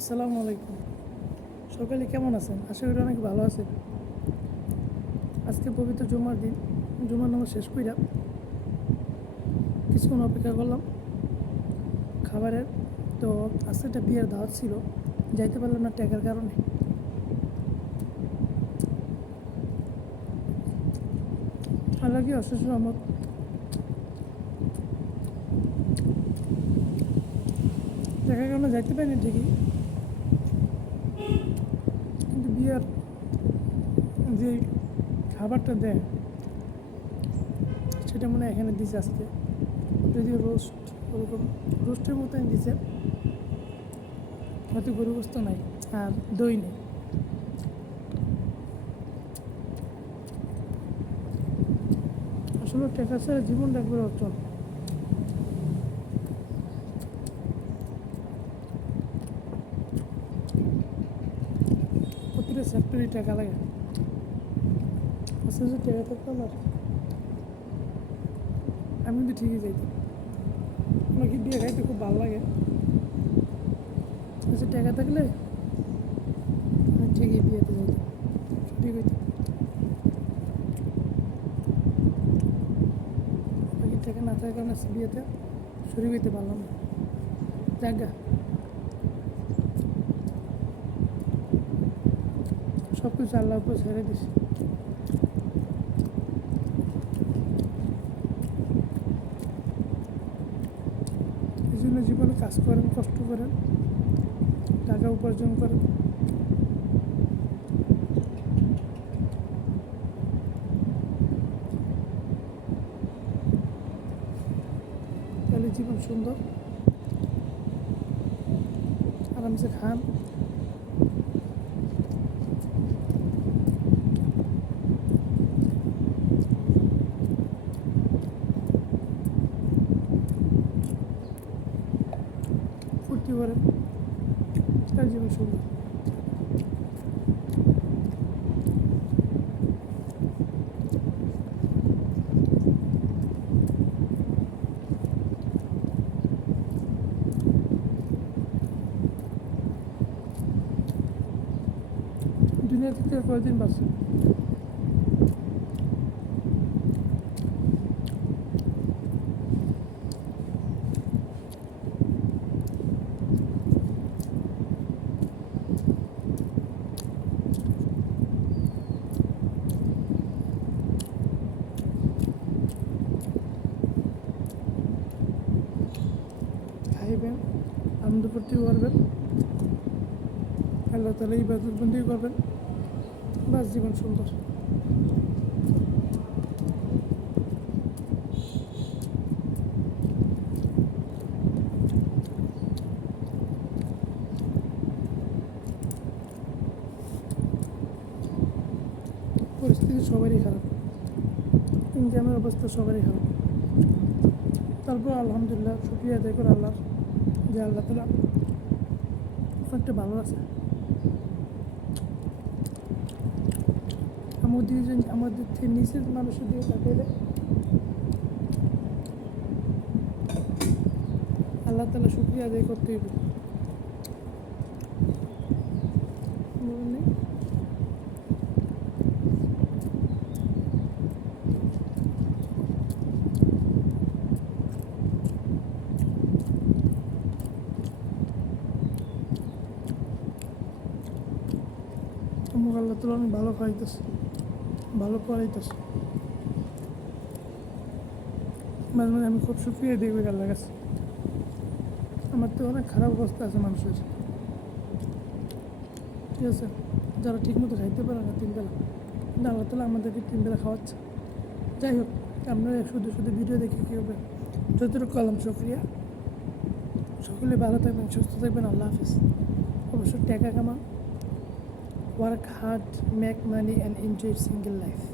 আসসালামু আলাইকুম। সকালে কেমন আছেন? আশা করি অনেক ভালো আছেন। আজকে পবিত্র জুমার দিন, জুমার নামাজ শেষ কইরা কিছুক্ষণ অপেক্ষা করলাম খাবারের। তো আজকে একটা বিয়ের দাওয়াত ছিল, যাইতে পারলাম না টাকার কারণে। আল্লাহ কি অশেষ রহমত, টাকার কারণে যাইতে পারিনি ঠিকই, কিন্তু বিয়ের যে খাবারটা দেয় সেটা মনে হয় এখানে দিছে আজকে, যদিও রোস্ট ওরকম রোস্টের মতোই দিছে, হয়তো গরু গোস্ত নাই আর দই নেই। আসলে টাকা ছাড়া জীবনটা একবারে অচল। প্রতিটা সেক্টরে টাকা লাগে। আচ্ছা, যদি টাকা থাকতো আমার, আমি কিন্তু ঠিকই যাইতাম। আমার কি বিয়ে খাইতে খুব ভালো লাগে। আচ্ছা, টাকা থাকলে আমি ঠিকই বিয়েতে যাইতাম, ঠিক হইতো। বাকি টাকা না থাকার কারণে বিয়েতে শরীর হইতে পারলাম না। জায়গা সব কিছু আল্লাহর উপর ছেড়ে দিস। এই জন্য জীবনে কাজ করেন, কষ্ট করেন, টাকা উপার্জন করেন, তাহলে জীবন সুন্দর। আরামসে খান, ফুর্তি করেন, তার জীবন সুন্দর। দুনিয়া থেকে আর কয়েকদিন বাঁচে। খাইবেন, আনন্দ ফুর্তি করবেন, আল্লাহ তাআলা ইবাদত বন্দি করবেন, বাস জীবন সুন্দর। পরিস্থিতি সবারই খারাপ, ইনকামের অবস্থা সবারই খারাপ। তারপর আলহামদুলিল্লাহ শুকরিয়া আদায় করে আল্লাহ, যে আল্লাহ তাআলা অনেকটা ভালো আছে। আমাদের থেকে নিচের মানুষের দিকে তাকাইলে আল্লাহ তাআলা শুকরিয়া আদায় করতে হবে। আমাকে আল্লাহ তাআলা অনেক ভালো খাইতেছে, ভালো পড়াইতেছে। মাঝে মাঝে আমি খুব শুকরিয়া দিই আল্লাহর কাছে। আমার তো অনেক খারাপ অবস্থা আছে মানুষের, ঠিক আছে, যারা ঠিকমতো খাইতে পারে না তিন বেলা, কিন্তু আল্লাহ তাআলা আমাদেরকে তিন বেলা খাওয়াচ্ছে। যাই হোক, আপনারা শুধু শুধু ভিডিও দেখে কী হবে, যতটুকু কলম শুকরিয়া। সকলে ভালো থাকবেন, সুস্থ থাকবেন, আল্লাহ হাফিজ। অবশ্যই টাকা কামান, work hard, make money and enjoy single life.